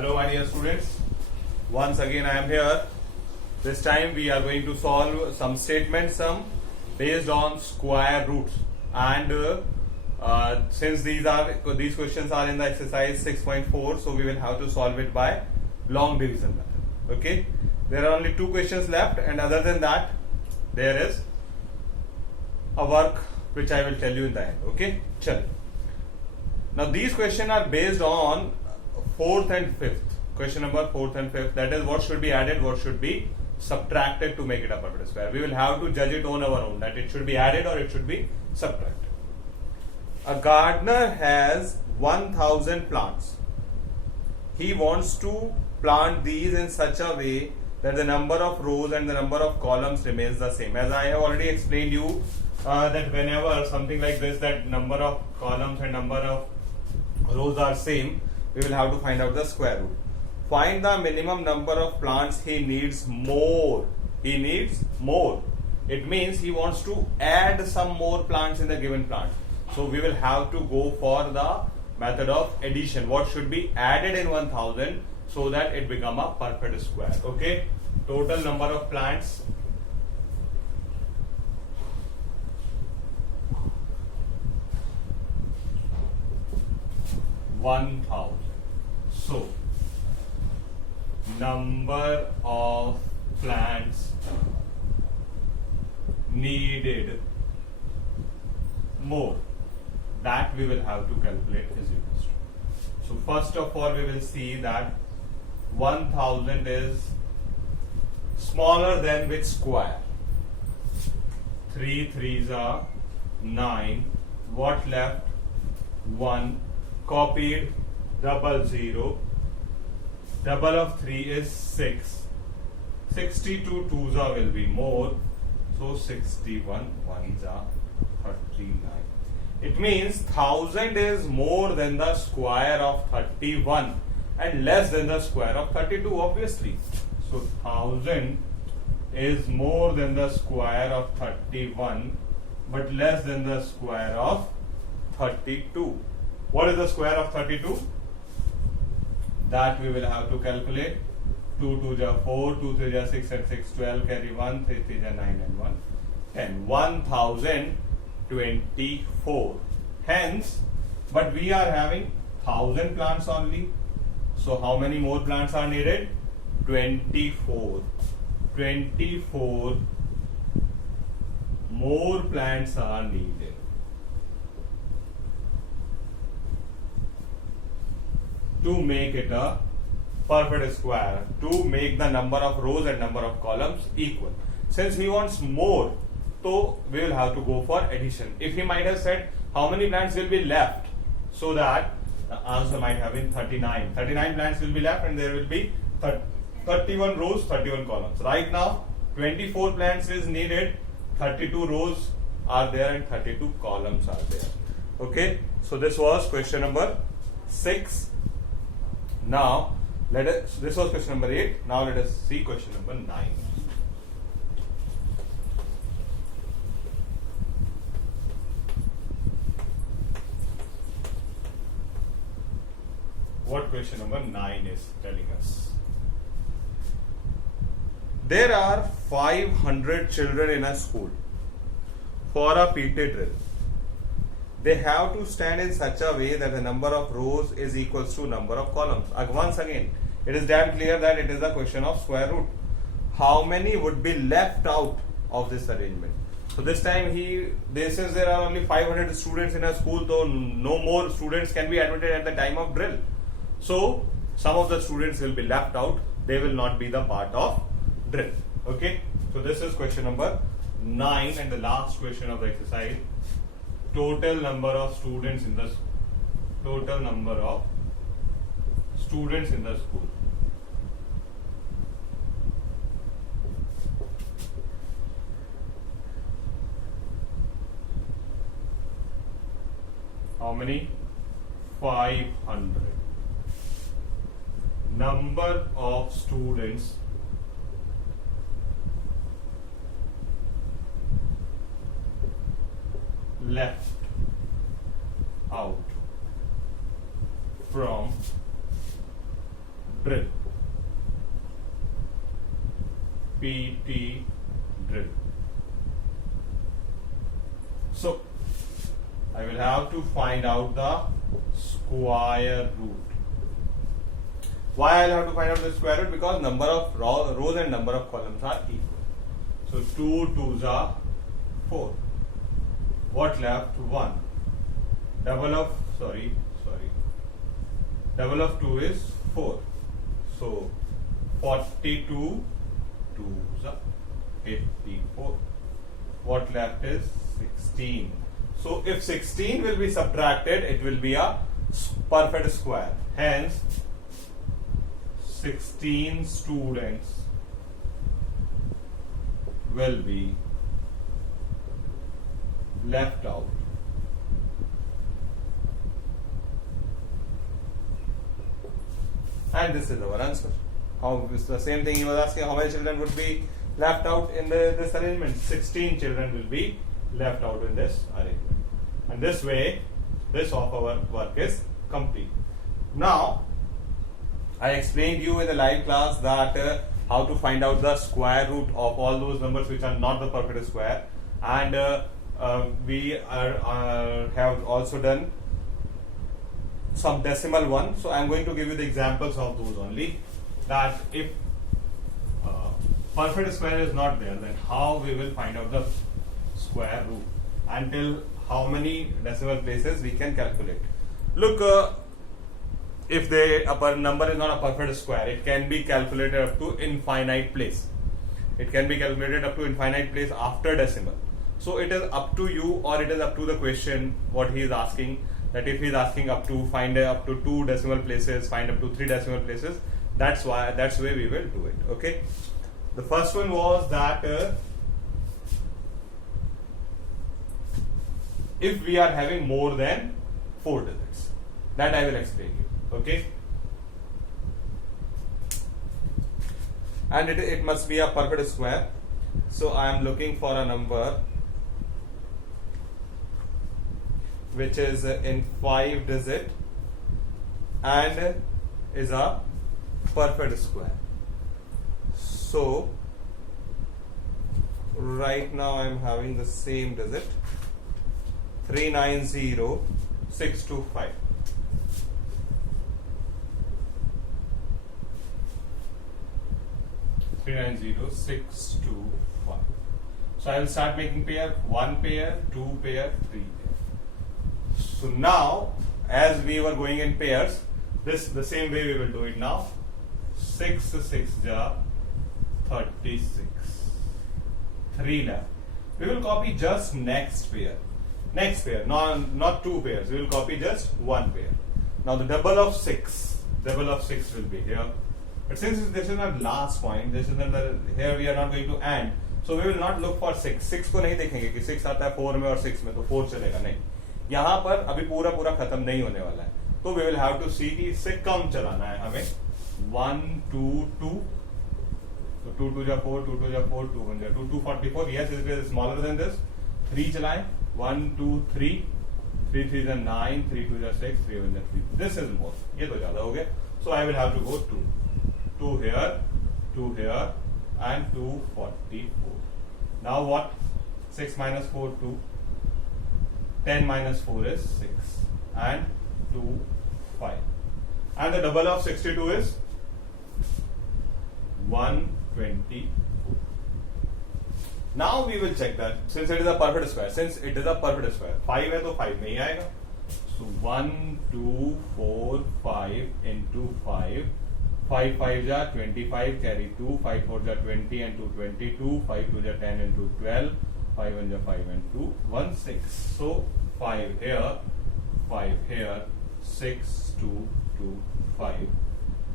Hello my dear students, once again I am here. This time we are going to solve some statement sum based on square roots, and since these questions are in the exercise 6.4, so we will have to solve it by long division method. Okay, there are only two questions left, and other than that there is a work which I will tell you in the end. Okay, chal. Now these questions are based on 4th and 5th. Question number 4th and 5th, that is what should be added, what should be subtracted to make it a perfect square. We will have to judge it on our own, that it should be added or it should be subtracted. A gardener has 1000 plants. He wants to plant these in such a way that the number of rows and the number of columns remains the same. As I have already explained you that whenever something like this, that number of columns and number of rows are same, we will have to find out the square root. Find the minimum number of plants he needs more. He needs more. It means he wants to add some more plants in the given plant. So we will have to go for the method of addition. What should be added in 1000 so that it become a perfect square. Okay. Total number of plants. (1000). So number of plants needed more, that we will have to calculate is equals to. So first of all we will see that 1000 is smaller than which square? 3 3s are 9. What left? 1. Copied. Double 0. Double of 3 is 6. 62 2s are will be more. So 61 1s are 39. It means 1000 is more than the square of 31 and less than the square of 32, obviously. So 1000 is more than the square of 31 but less than the square of 32. What is the square of 32? That we will have to calculate. 2 2 are 4, 2 3 are 6 and 6 12, carry 1, 3 3 are 9 and 1 10. 1024. Hence, but we are having 1000 plants only. So how many more plants are needed? 24. 24 more plants are needed to make it a perfect square, to make the number of rows and number of columns equal. Since he wants more, so we will have to go for addition. If he might have said how many plants will be left, so that the answer might have been 39. 39 plants will be left and there will be 31 rows, 31 columns. Right now 24 plants is needed, 32 rows are there and 32 columns are there. Okay, so this was question number 6. Now this was question number 8. Now let us see question number 9. What question number 9 is telling us? There are 500 children in a school. For a PT drill, they have to stand in such a way that the number of rows is equals to number of columns. Once again, it is damn clear that it is a question of square root. How many would be left out of this arrangement? So this time since there are only 500 students in a school, so no more students can be admitted at the time of drill. So some of the students will be left out. They will not be the part of drill. Okay. So this is question number 9 and the last question of the exercise. Total number of students in the school. How many? 500. Number of students left out from drill. PT drill. So I will have to find out the square root. Why I'll have to find out the square root? Because number of rows and number of columns are equal. So 2 2s are 4. What left? 1. Double of 2 is 4. So 42 2s are 84. What left is 16. So if 16 will be subtracted, it will be a perfect square. Hence 16 students will be left out. And this is our answer. How is the same thing he was asking, how many children would be left out in this arrangement? 16 children will be left out in this arrangement. And this way, this of our work is complete. Now, I explained you in the live class that how to find out the square root of all those numbers which are not the perfect square, and we have also done some decimal one. So I am going to give you the examples of those only. That if perfect square is not there, then how we will find out the square root, until how many decimal places we can calculate. Look, if the upper number is not a perfect square, it can be calculated up to infinite place. It can be calculated up to infinite place after decimal. So it is up to you, or it is up to the question what he is asking. That if he is asking up to find up to 2 decimal places, find up to 3 decimal places. That's the way we will do it. Okay. The first one was that if we are having more than 4 digits, that I will explain you. Okay. And it must be a perfect square. So I am looking for a number which is in 5 digit and is a perfect square. So right now I am having the same digit 390625. So I will start making pair, 1 pair, 2 pair, 3 pair. So now, as we were going in pairs, this the same way we will do it now. 6 6 ja 36. 3 left. We will copy just next pair. Next pair, not 2 pairs. We will copy just 1 pair. Now the double of 6 will be here. But since this is our last point, this is here we are not going to end. So we will not look for 6. 6 को नहीं देखेंगे कि 6 आता है 4 में और 6 में, तो 4 चलेगा नहीं. यहाँ पर अभी पूरा खत्म नहीं होने वाला है. तो we will have to see कि इससे कम चलाना है हमें. 1 2 2. So 2 2 जा 4, 2 2 जा 4, 2 1 जा 2, 244. Yes, it is smaller than this. 3 चलाएं. 1 2 3. 3 3 जा 9, 3 2 जा 6, 3 1 जा 3. This is more. ये तो ज़्यादा हो गया. So I will have to go 2. 2 here, 2 here, and 244. Now what? 6 minus 4, 2. 10 minus 4 is 6. And 2, 5. And the double of 62 is 124. Now we will check that since it is a perfect square. 5 है तो 5 में ही आएगा. So 1 2 4 5 into 5. 5 5 ja 25, carry 2, 5 4 ja 20 and 2 22, 5 2 ja 10 and 2 12, 5 1 ja 5 and 2 1 6. So 5 here, 5 here, 6 2 2 5.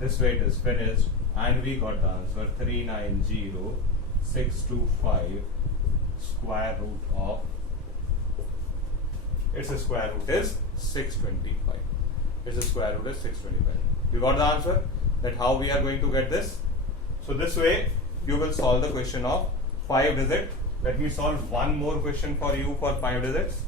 This way it is finished, and we got the answer 390625. Square root of its square root is 625. Its square root is 625. We got the answer. That how we are going to get this. So this way you will solve the question of 5 digit. Let me solve one more question for you for 5 digits.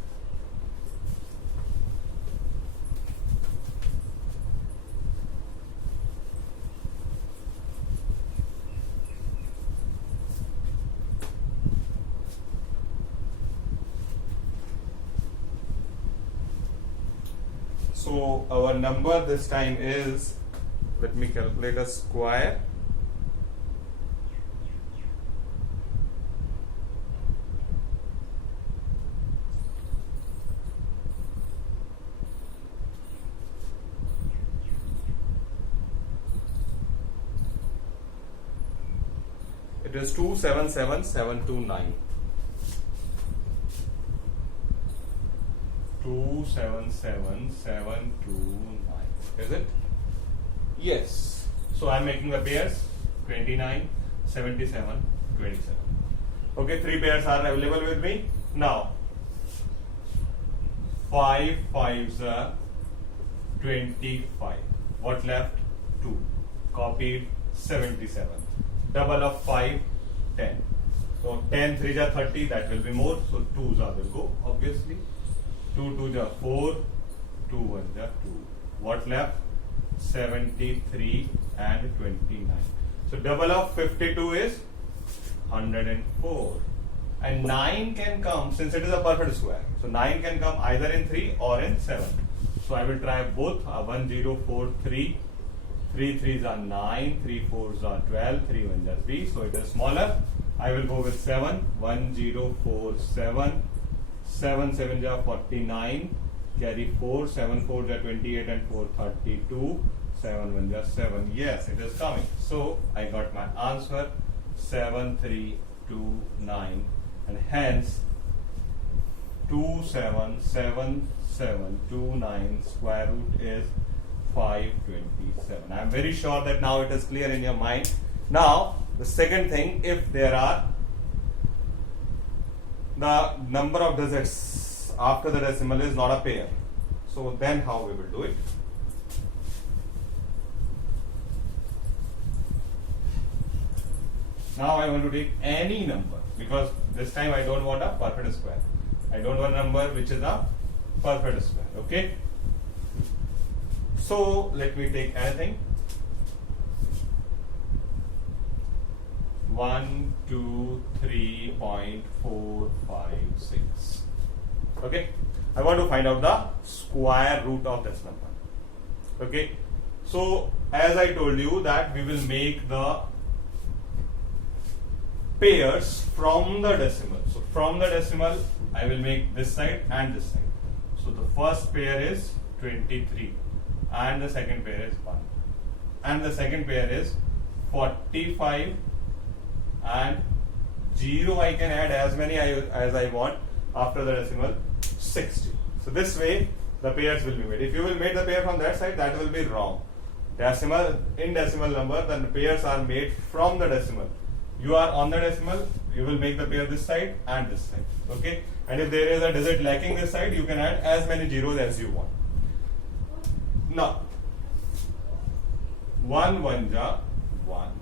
So our number this time is, let me calculate a square. It is 277729. 277729. Is it? Yes. So I am making the pairs 29, 77, 27. Okay, 3 pairs are available with me. Now 5 5s are 25. What left? 2. Copied 77. Double of 5, 10. So 10 3s are 30, that will be more. So 2s are will go, obviously. 2 2s are 4, 2 1s are 2. What left? 73 and 29. So double of 52 is 104. And 9 can come, since it is a perfect square. So 9 can come either in 3 or in 7. So I will try both. 1 0 4 3. 3 3s are 9, 3 4s are 12, 3 1s are 3. So it is smaller. I will go with 7. 1 0 4 7. 7 7s are 49. Carry 4. 7 4s are 28 and 4 32. 7 1s are 7. Yes, it is coming. So I got my answer 7329, and hence 277729 square root is 527. I am very sure that now it is clear in your mind. Now the second thing, if there are the number of digits after the decimal is not a pair, so then how we will do it? Now I want to take any number, because this time I don't want a perfect square. I don't want a number which is a perfect square. Okay. So let me take anything. 1 2 3.456. Okay. I want to find out the square root of this number. Okay. So as I told you that we will make the pairs from the decimal. So from the decimal I will make this side and this side. So the first pair is 23 and the second pair is 1, and the second pair is 45 and 0 I can add as many as I want after the decimal, 60. So this way the pairs will be made. If you will make the pair from that side, that will be wrong. In decimal number, the pairs are made from the decimal. You are on the decimal, you will make the pair this side and this side. Okay. And if there is a digit lacking this side, you can add as many zeros as you want. Now 1 1 ja 1.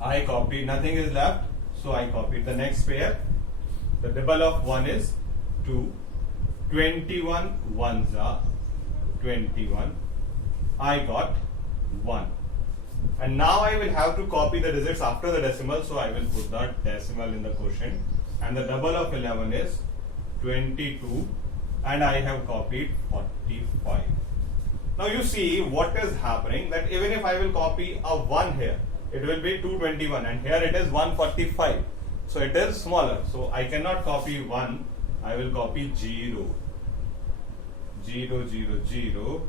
I copied, nothing is left, so I copied the next pair. The double of 1 is 2. 21 1s are 21. I got 1. And now I will have to copy the digits after the decimal, so I will put the decimal in the quotient. And the double of 11 is 22, and I have copied 45. Now you see what is happening, that even if I will copy a 1 here, it will be 221, and here it is 145. So it is smaller. So I cannot copy 1, I will copy 0. 0 0 0.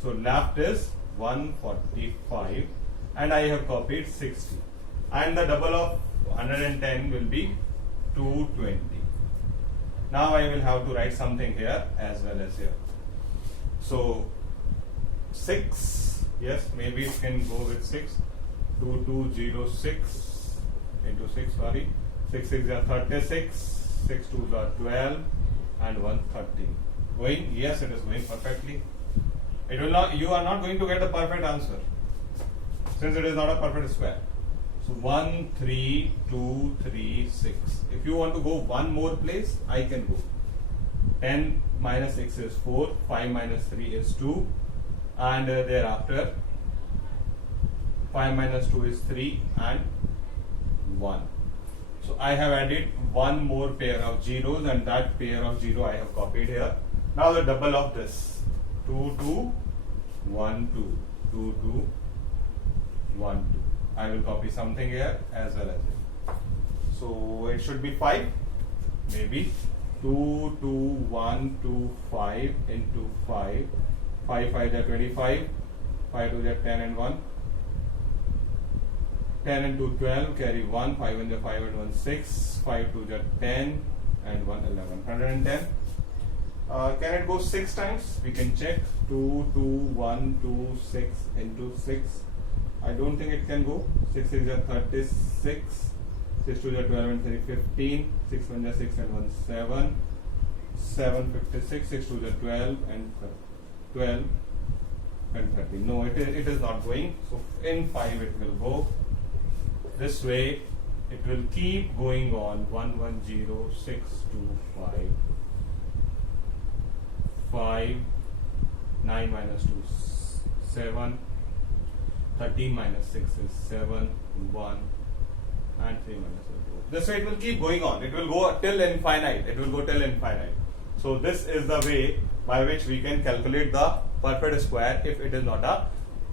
So left is 145, and I have copied 60, and the double of 110 will be 220. Now I will have to write something here as well as here. So 6, yes, maybe it can go with 6. 2206 into 6, sorry, 6 6 are 36, 6 2s are 12, and 113. Going? Yes, it is going perfectly. It will not. You are not going to get a perfect answer, since it is not a perfect square. So 1 3 2 3 6. If you want to go one more place, I can go. 10 minus 6 is 4. 5 minus 3 is 2, and thereafter 5 minus 2 is 3 and 1. So I have added one more pair of zeros, and that pair of 0 I have copied here. Now the double of this. 2, 2, 1, 2, 2, 2, 1, 2. I will copy something here as well as here. So it should be 5, maybe 2, 2, 1, 2, 5 into 5. 5, 5 are 25, 5 2 are 10 and 1. 10 and 2, 12, carry 1, 5 and 5 and 1, 6, 5 2 are 10 and 1, 11. 110. Can it go 6 times? We can check. 2, 2, 1, 2, 6 into 6. I don't think it can go. 6 6 are 36. 6 2 are 12 and 3 15. 6 1 are 6 and 1 7. 7 56. 6 2 are 12 and 12 and 30. No, it is not going. So in 5 it will go. This way it will keep going on. 1 1 0 6 2 5 5 9 minus 2 7 13 minus 6 is 7 1 and 3 minus 2. This way it will keep going on. It will go till infinite. It will go till infinite. So this is the way by which we can calculate the perfect square if it is not a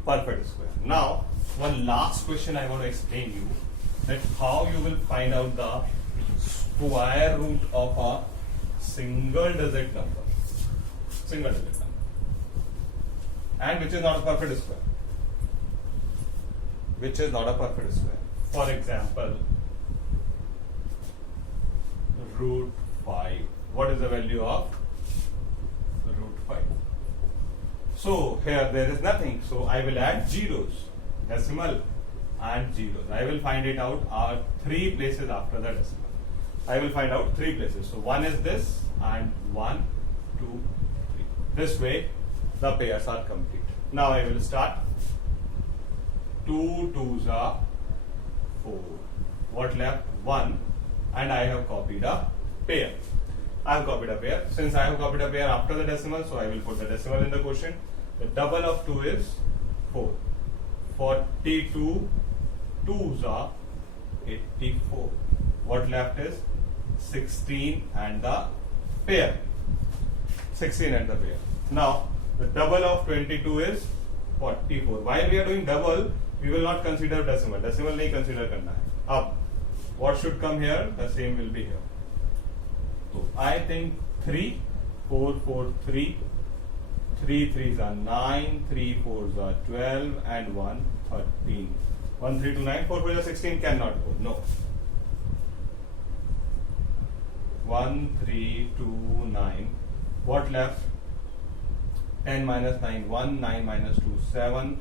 perfect square. Now one last question I want to explain you, that how you will find out the square root of a single digit number. Single digit number. And which is not a perfect square. Which is not a perfect square. For example, root 5. What is the value of root 5? So here there is nothing. So I will add zeros, decimal and zeros. I will find it out are 3 places after the decimal. I will find out 3 places. So 1 is this and 1, 2, 3. This way the pairs are complete. Now I will start. 2 2s are 4. What left? 1, and I have copied a pair. I have copied a pair. Since I have copied a pair after the decimal, so I will put the decimal in the question. The double of 2 is 4. 42 2s are 84. What left is 16 and the pair. 16 and the pair. Now the double of 22 is 44. While we are doing double, we will not consider decimal. Decimal nahi consider karna hai. Ab what should come here? The same will be here. So I think 3, 4 4 3, 3 3s are 9, 3 4s are 12 and 1 13. 1 3 2 9, 4 4 are 16 cannot go. No. 1 3 2 9. What left? 10 minus 9 1, 9 minus 2 7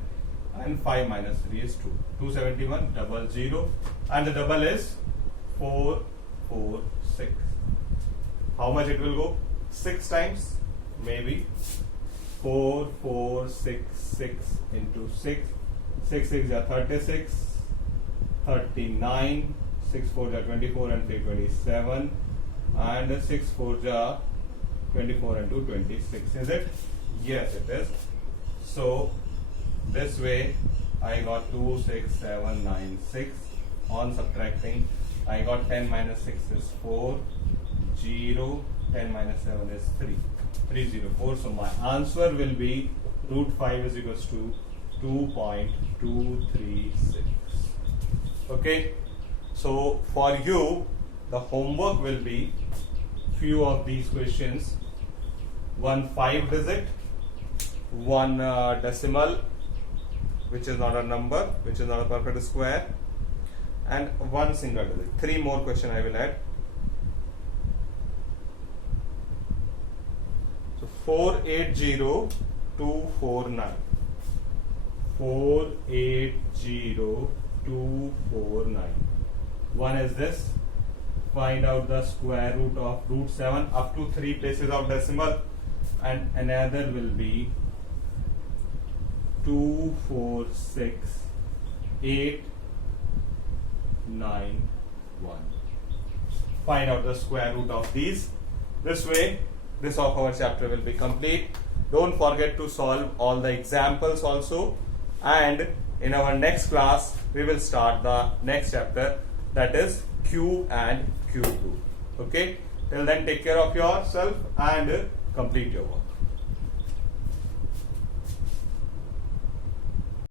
and 5 minus 3 is 2. 271 double 0 and the double is 4 4 6. How much it will go? 6 times? Maybe. 4 4 6 6 into 6. 6 6 are 36. 39. 6 4 are 24 and 3 27. And 6 4 are 24 and 2 26. Is it? Yes, it is. So this way I got 2 6 7 9 6. On subtracting, I got 10 minus 6 is 4. 0. 10 minus 7 is 3. 304. So my answer will be root 5 is equals to 2.236. Okay. So for you, the homework will be few of these questions. 1 5 digit, 1 decimal, which is not a number, which is not a perfect square, and 1 single digit. 3 more questions I will add. So 480249. 480249. One is this. Find out the square root of root 7 up to 3 places of decimal, and another will be 2 4 6 8 9 1. Find out the square root of these. This way, this of our chapter will be complete. Don't forget to solve all the examples also, and in our next class we will start the next chapter, that is cube and cube root. Okay, till then take care of yourself and complete your work.